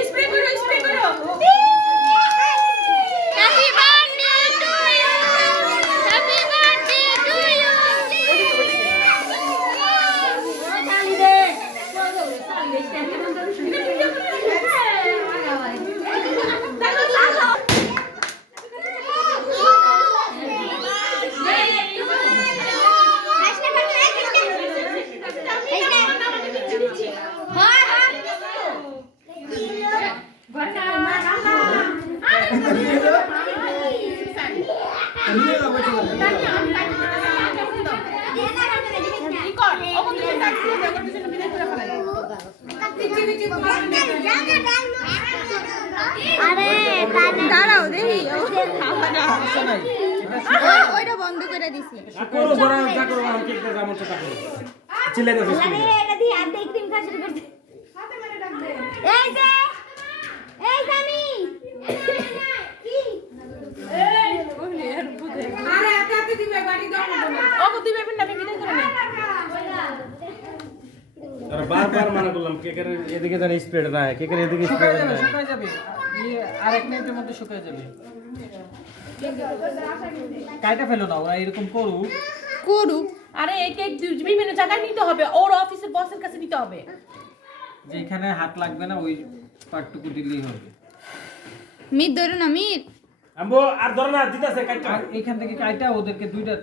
spray করো spray করো happy birthday to you happy birthday to you তালি দে তালি দে স্ট্যান্ড করে ভিডিও করে দেখো দেখো দাঁড়াও দেখি ওইটা বন্ধ করে দিছি করো বড় যা করো আমি কেকটা যেমন সেটা করো চিল্লাই দাও আরে এটা দিয়ে আর দেখ ক্রিম খা শুরু করতে এই যে আমি কি আরে এত এত দিবে বাড়ি দাও ওগো দিবে না আমি বিদায় করে নেই আর বারবার মানা করলাম কেকের এদিকে জানি স্প্রেড না হয় কেকের এদিকে স্প্রেড না হয় শুকায় যাবে আর এক মিনিটের মধ্যে শুকায় যাবে কাইটা ফেলো না ওরা এরকম করুক আরে এই কেক বিভিন্ন জায়গায় নিতে হবে ওর অফিসের বসের কাছে নিতে হবে যে এখানে হাত লাগবে না ওই পার্টটুকু দিলেই হবে মিট ধরো না মিট আম্বো আর ধর না দিতাছে কাটটা আর এখান থেকে কাইটা ওদেরকে দুইটা